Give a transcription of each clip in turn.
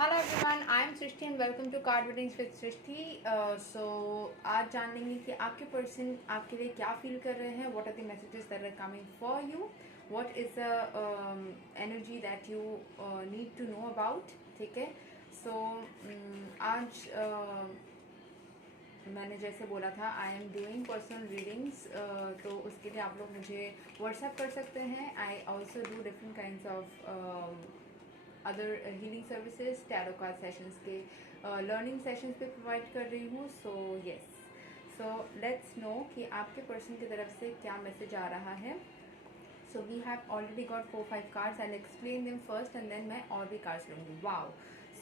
Hello everyone, I am Srishti and welcome to card readings with Srishti. So आज जान लेंगे कि आपके पर्सन आपके लिए क्या फील कर रहे हैं, what are the messages that are coming for you, what is the energy that you need to know about. ठीक है, सो आज मैंने जैसे बोला था I am doing personal readings, तो उसके लिए आप लोग मुझे व्हाट्सएप कर सकते हैं। I also do different kinds of other healing services, tarot card sessions के लर्निंग सेशंस पे प्रोवाइड कर रही हूँ। So yes, so let's no कि आपके पर्सन की तरफ से क्या मैसेज आ रहा है। So we have already got 4-5 cards, I explain them first and then मैं और भी कार्ड्स लूँगी। Wow,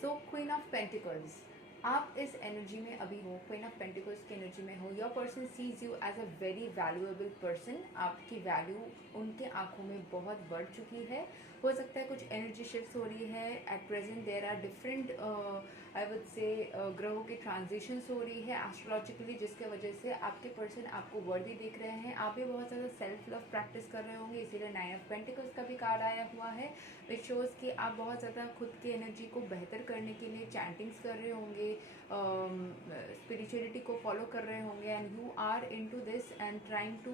so queen of pentacles, आप इस एनर्जी में अभी हो, क्वीन ऑफ पेंटिकल्स की एनर्जी में हो। Your person sees you as a very valuable person. आपकी वैल्यू उनके आंखों में बहुत बढ़ चुकी है। हो सकता है कुछ एनर्जी शिफ्ट हो रही है। At present there are different I would say ग्रहों की ट्रांजिशंस हो रही है एस्ट्रोलॉजिकली, जिसके वजह से आपके पर्सन आपको वर्दी देख रहे हैं। आप भी बहुत ज़्यादा सेल्फ लव प्रैक्टिस कर रहे होंगे, इसीलिए 9 ऑफ पेंटिकल्स का भी कार्ड आया हुआ है, विच शोज़ कि आप बहुत ज़्यादा खुद की एनर्जी को बेहतर करने के लिए चैंटिंग्स कर रहे होंगे, स्पिरिचुअलिटी को फॉलो कर रहे होंगे, and you are into this and trying to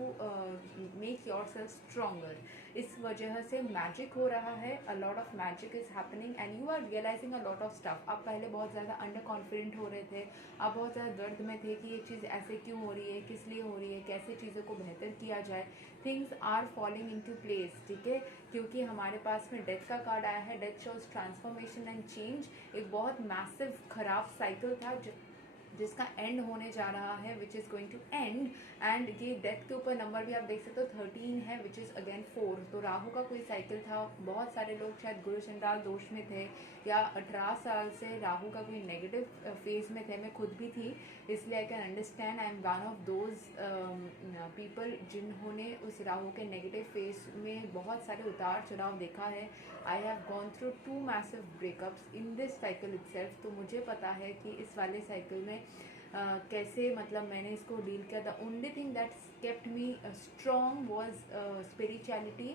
make yourself stronger. इस वजह से मैजिक हो रहा है, a lot of magic is happening and you are realizing a lot of stuff. आप पहले बहुत ज़्यादा अंडर कॉन्फिडेंट हो रहे थे, आप बहुत ज़्यादा दर्द में थे कि ये चीज़ ऐसे क्यों हो रही है, किस लिए हो रही है, कैसे चीज़ों को बेहतर किया जाए। Things are falling into place, ठीक है, क्योंकि हमारे पास में डेथ का कार्ड आया है। Death shows transformation and change. एक बहुत मैसिव खराब साइकिल था जिसका एंड होने जा रहा है, which is going to end. And ये डेथ के ऊपर नंबर भी आप देख सकते हो 13 है, विच इज़ अगेन 4। तो राहु का कोई साइकिल था। बहुत सारे लोग शायद गुरु चंडाल दोष में थे, या 18 साल से राहु का कोई नेगेटिव फेज में थे। मैं खुद भी थी, इसलिए I can understand. I am one of those people जिन्होंने उस राहु के नेगेटिव फेज में बहुत सारे उतार चढ़ाव देखा है। I have gone through 2 massive breakups in this cycle itself. तो मुझे पता है कि इस वाले साइकिल में कैसे मतलब मैंने इसको डील किया। The only thing that kept me strong was spirituality.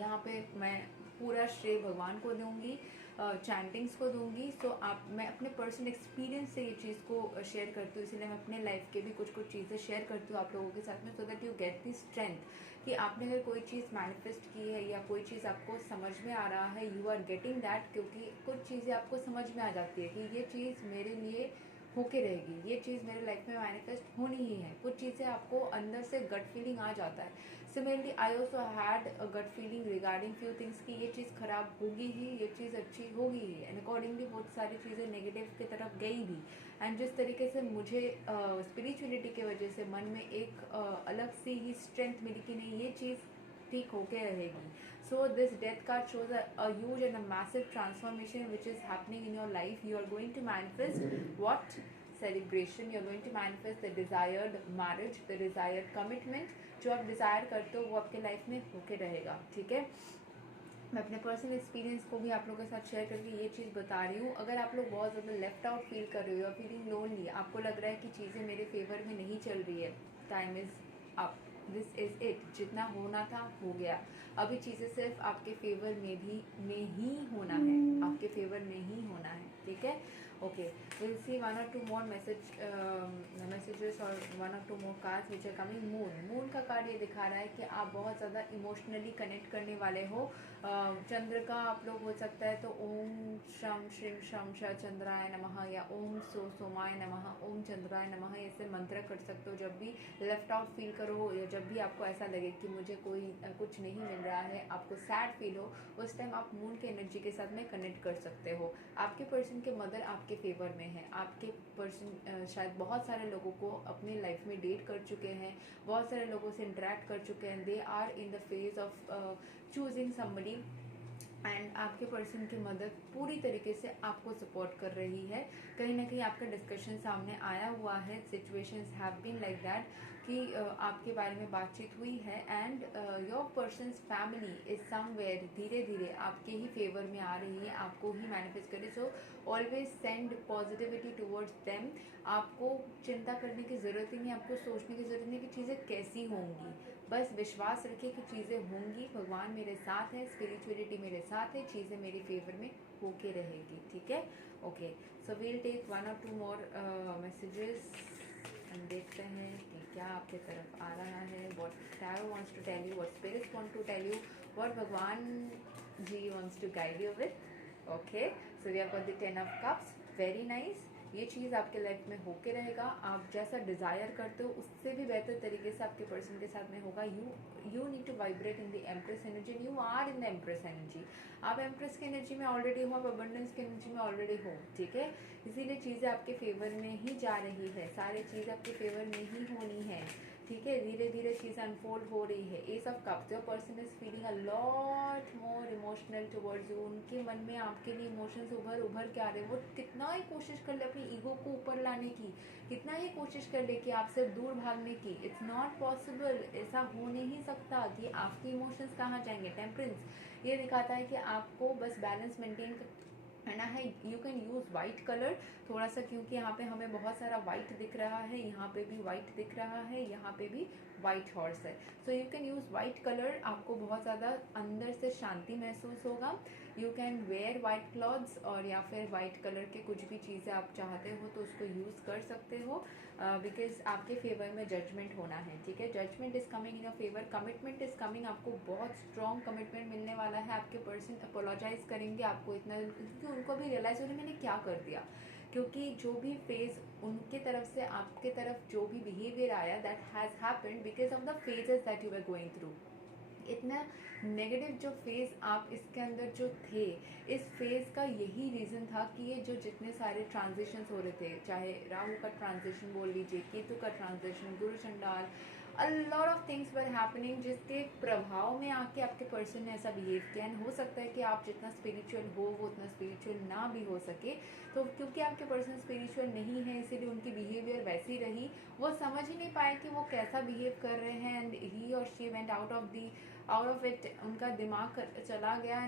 यहाँ पे मैं पूरा श्रेय भगवान को दूंगी, चैंटिंग्स को दूंगी। सो आप मैं अपने पर्सनल एक्सपीरियंस से ये चीज़ को शेयर करती हूँ, इसलिए मैं अपने लाइफ के भी कुछ कुछ चीज़ें शेयर करती हूँ आप लोगों के साथ में, so that you get the strength कि आपने अगर कोई चीज़ मैनिफेस्ट की है या कोई चीज़ आपको समझ में आ रहा है, यू आर गेटिंग दैट। क्योंकि कुछ चीज़ें आपको समझ में आ जाती है कि ये चीज़ मेरे लिए होके रहेगी, ये चीज़ मेरे लाइफ में मैनिफेस्ट होनी ही है। कुछ चीज़ें आपको अंदर से गट फीलिंग आ जाता है। Similarly I also had a gut feeling regarding few things कि ये चीज़ खराब होगी ही, ये चीज़ अच्छी होगी ही, एंड अकॉर्डिंगली बहुत सारी चीज़ें नेगेटिव की तरफ गई भी। एंड जिस तरीके से मुझे स्पिरिचुअलिटी की वजह से मन में एक अलग सी ही स्ट्रेंथ मिली कि नहीं ये चीज़ ठीक होके रहेगी। So this death card shows a huge and a massive transformation which is happening in your life. You are going to manifest what? Celebration. You are going to manifest the desired marriage, the desired commitment. जो आप desire करते हो वो आपके life में होके रहेगा, ठीक है। मैं अपने पर्सनल एक्सपीरियंस को भी आप लोगों के साथ शेयर करके ये चीज़ बता रही हूँ। अगर आप लोग बहुत ज़्यादा लेफ्ट आउट फील कर रहे हो या फीलिंग लोनली, आपको लग रहा है कि चीज़ें मेरे फेवर में नहीं चल रही है, time is up, this is it. जितना होना था हो गया। अभी चीज़ें सिर्फ आपके फेवर में ही होना है, आपके फेवर में ही होना है, ठीक है। Okay, will see 1 or 2 more messages और 1 or 2 more cards which are coming. Moon का कार्ड ये दिखा रहा है कि आप बहुत ज़्यादा इमोशनली कनेक्ट करने वाले हो। चंद्र का आप लोग हो सकता है तो ओम शम श्रीम शम श चंद्राय नमः, या ओम सोमाय नमः, ओम चंद्राय नमः, ऐसे मंत्र कर सकते हो जब भी लेफ्ट आउट फील करो, या जब भी आपको ऐसा लगे कि मुझे कोई कुछ नहीं मिल रहा है, आपको सैड फील हो, उस टाइम आप मून के एनर्जी के साथ में कनेक्ट कर सकते हो। आपके पर्सन के मदर आपके फेवर में है। आपके पर्सन शायद बहुत सारे लोगों को अपनी लाइफ में डेट कर चुके हैं, बहुत सारे लोगों से इंटरेक्ट कर चुके हैं। They are in the phase of choosing somebody, and आपके पर्सन की मदद पूरी तरीके से आपको सपोर्ट कर रही है। कहीं ना कहीं आपका डिस्कशन सामने आया हुआ है, situations have been like that. कि आपके बारे में बातचीत हुई है and your person's family is somewhere धीरे धीरे आपके ही फेवर में आ रही है, आपको ही मैनिफेस्ट करे। So always send positivity towards them. आपको चिंता करने की ज़रूरत ही नहीं, आपको सोचने की ज़रूरत नहीं कि चीज़ें कैसी होंगी, बस विश्वास रखिए कि चीज़ें होंगी, भगवान मेरे साथ है, स्पिरिचुअलिटी मेरे साथ है, चीज़ें मेरी फेवर में होके रहेगी। ठीक है, okay. So we'll take 1 or 2 more messages and देखते हैं कि क्या आपके तरफ आ रहा है, what tarot wants to tell you, what spirits want to tell you, what Bhagwan ji wants to guide you with. Okay, so we have got the 10 of cups, very nice. ये चीज़ आपके लाइफ में होके रहेगा, आप जैसा डिज़ायर करते हो उससे भी बेहतर तरीके से आपके पर्सन के साथ में होगा। You need to vibrate in the empress energy, you are in the empress energy. आप एम्प्रेस की एनर्जी में ऑलरेडी हो, आप अबंडेंस की एनर्जी में ऑलरेडी हो। ठीक है, इसीलिए चीज़ें आपके फेवर में ही जा रही है, सारी चीज़ आपके फेवर में ही होनी है। ठीक है, धीरे धीरे चीज़ें अनफोल्ड हो रही है। S of cups, your person is feeling a lot more emotional towards you. उनके मन में आपके लिए इमोशंस उभर के आ रहे हैं। वो कितना ही कोशिश कर ले अपनी ईगो को ऊपर लाने की, कितना ही कोशिश कर ले कि आपसे दूर भागने की, इट्स नॉट पॉसिबल। ऐसा हो नहीं सकता कि आपके इमोशंस कहाँ जाएंगे। टेम्परेंस ये दिखाता है कि आपको बस बैलेंस मेंटेन करना है। You can use white colour थोड़ा सा, क्योंकि यहाँ पे हमें बहुत सारा वाइट दिख रहा है, यहाँ पे भी वाइट दिख रहा है, यहाँ पे भी वाइट हॉर्स है। So you can use white colour, आपको बहुत ज़्यादा अंदर से शांति महसूस होगा। You can wear white clothes, और या फिर वाइट कलर के कुछ भी चीज़ें आप चाहते हो तो उसको यूज़ कर सकते हो, बिकॉज आपके फेवर में जजमेंट होना है। ठीक है, judgement is coming in a favour, commitment is coming, आपको बहुत स्ट्रॉन्ग कमिटमेंट मिलने वाला है। आपके पर्सन अपोलोजाइज करेंगे आपको इतना, क्योंकि उनको भी रियलाइज़ हो रहा है मैंने क्या कर दिया, क्योंकि जो भी फेज उनके तरफ से आपके तरफ जो भी बिहेवियर आया, that has happened because of the phases that you are going through. इतना नेगेटिव जो फेज़ आप इसके अंदर जो थे, इस फेज़ का यही रीज़न था कि ये जो जितने सारे ट्रांजिशंस हो रहे थे, चाहे राहु का ट्रांजिशन बोल लीजिए, केतु का ट्रांजिशन, गुरु चंडाल, अ lot of things were happening, जिसके प्रभाव में आके आपके पर्सन ने ऐसा बिहेव किया। एंड हो सकता है कि आप जितना स्पिरिचुअल हो वो उतना स्पिरिचुअल ना भी हो सके, तो क्योंकि आपके पर्सन स्पिरिचुअल नहीं है इसीलिए उनकी बिहेवियर वैसी रही। वो समझ ही नहीं पाए कि वो कैसा बिहेव कर रहे हैं, एंड ही और she went out of it. उनका दिमाग चला गया,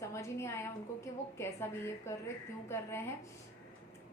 समझ ही नहीं आया उनको कि वो कैसा बिहेव कर रहे, क्यों कर रहे हैं।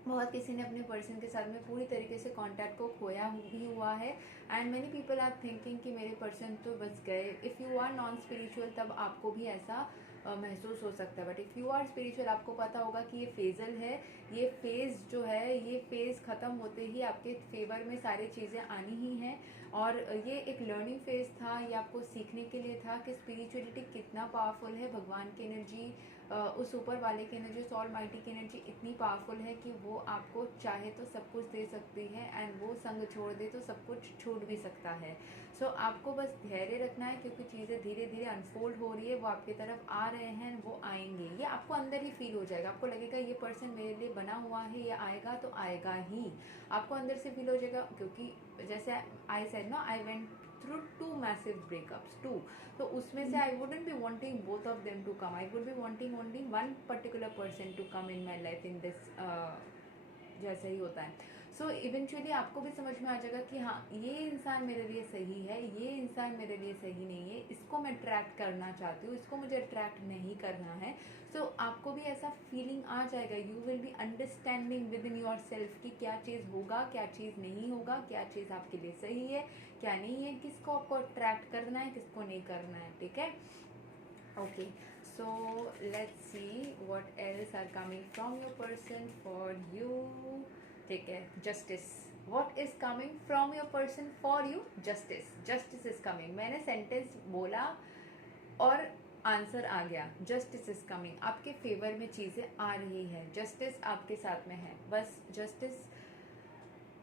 बहुत किसी ने अपने पर्सन के साथ में पूरी तरीके से कांटेक्ट को खोया भी हुआ है। And many people are thinking कि मेरे पर्सन तो बस गए। If you are non spiritual तब आपको भी ऐसा महसूस हो सकता है, but if you are spiritual आपको पता होगा कि ये फेजल है। ये फेज़ जो है, ये फेज़ ख़त्म होते ही आपके फेवर में सारी चीज़ें आनी ही हैं। और ये एक लर्निंग फेज़ था, ये आपको सीखने के लिए था कि स्पिरिचुअलिटी कितना पावरफुल है। भगवान की एनर्जी, उस ऊपर वाले की एनर्जी, उस ऑलमाइटी की एनर्जी इतनी पावरफुल है कि वो आपको चाहे तो सब कुछ दे सकती है, एंड वो संग छोड़ दे तो सब कुछ छूट भी सकता है। सो आपको बस धैर्य रखना है, क्योंकि चीज़ें धीरे धीरे अनफोल्ड हो रही है, वो आपकी तरफ आ रहे हैं, वो आएंगे। ये आपको अंदर ही फील हो जाएगा, आपको लगेगा ये पर्सन मेरे लिए बना हुआ है, ये आएगा तो आएगा ही, आपको अंदर से फील हो जाएगा। क्योंकि जैसे आई सेड ना, I went through 2 massive breakups, 2, तो उसमें से I wouldn't be wanting both of them to come, I would be wanting only one particular person to come in my life in this, जैसे ही होता है। So eventually आपको भी समझ में आ जाएगा कि हाँ, ये इंसान मेरे लिए सही है, ये इंसान मेरे लिए सही नहीं है, इसको मैं अट्रैक्ट करना चाहती हूँ, इसको मुझे अट्रैक्ट नहीं करना है। सो आपको भी ऐसा फीलिंग आ जाएगा, you will be understanding with in your self कि क्या चीज़ होगा, क्या चीज़ नहीं होगा, क्या चीज़ आपके लिए सही है, क्या नहीं है, किसको आपको अट्रैक्ट करना है, किसको नहीं करना है। ठीक है, okay. So let's see what else are coming from your person for you. ठीक है, justice. What is coming from your person for you? Justice. Justice is coming. मैंने सेंटेंस बोला और आंसर आ गया। जस्टिस इज कमिंग, आपके favour में चीज़ें आ रही है, जस्टिस आपके साथ में है, बस जस्टिस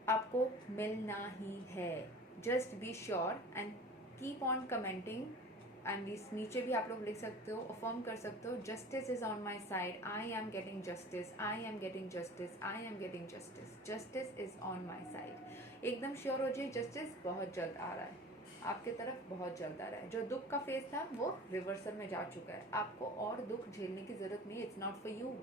आपको मिलना ही है। Just be sure and keep on commenting, and इस नीचे भी आप लोग लिख सकते हो, अफर्म कर सकते हो, justice is on my side, I am getting justice, I am getting justice, I am getting justice, justice is on my side. एकदम श्योर हो जाइए, जस्टिस बहुत जल्द आ रहा है, आपके तरफ बहुत जल्द आ रहा है। जो दुख का फेज था वो रिवर्सल में जा चुका है, आपको और दुख झेलने की ज़रूरत नहीं है, इट्स नॉट फॉर यू।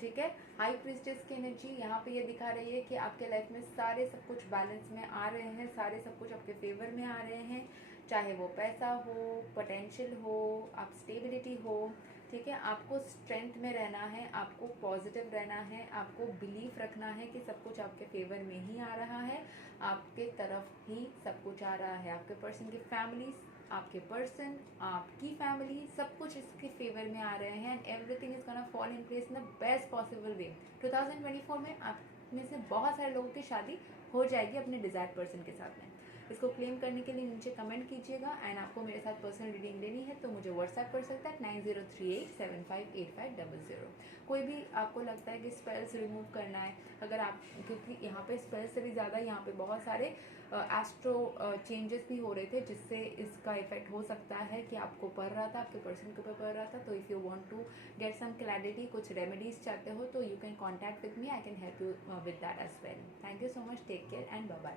ठीक है, हाई प्रीस्टेस की एनर्जी यहाँ पे ये दिखा रही है कि आपके लाइफ में सारे सब कुछ बैलेंस में आ रहे हैं, सारे सब कुछ आपके फेवर में आ रहे हैं, चाहे वो पैसा हो, पोटेंशियल हो, आप स्टेबिलिटी हो। ठीक है, आपको स्ट्रेंथ में रहना है, आपको पॉजिटिव रहना है, आपको बिलीफ रखना है कि सब कुछ आपके फेवर में ही आ रहा है, आपके तरफ ही सब कुछ आ रहा है। आपके पर्सन की फैमिली, आपके पर्सन, आपकी फैमिली, सब कुछ इसके फेवर में आ रहे हैं and everything is gonna fall in place in the best possible way. 2024 में आप में से बहुत सारे लोगों की शादी हो जाएगी अपने डिजायर्ड पर्सन के साथ में। इसको क्लेम करने के लिए नीचे कमेंट कीजिएगा एंड आपको मेरे साथ पर्सनल रीडिंग लेनी है तो मुझे व्हाट्सएप कर सकता है 9038758500। कोई भी आपको लगता है कि स्पेल्स रिमूव करना है, अगर आप, क्योंकि यहाँ पे स्पेल्स से भी ज़्यादा यहाँ पे बहुत सारे एस्ट्रो चेंजेस भी हो रहे थे जिससे इसका इफेक्ट हो सकता है कि आपको पड़ रहा था, आपके पर्सन के ऊपर पड़ रहा था। तो if you want to get some clarity, कुछ रेमेडीज चाहते हो तो you can contact with me, I can help you with that as well. Thank you so much, take care and bye bye.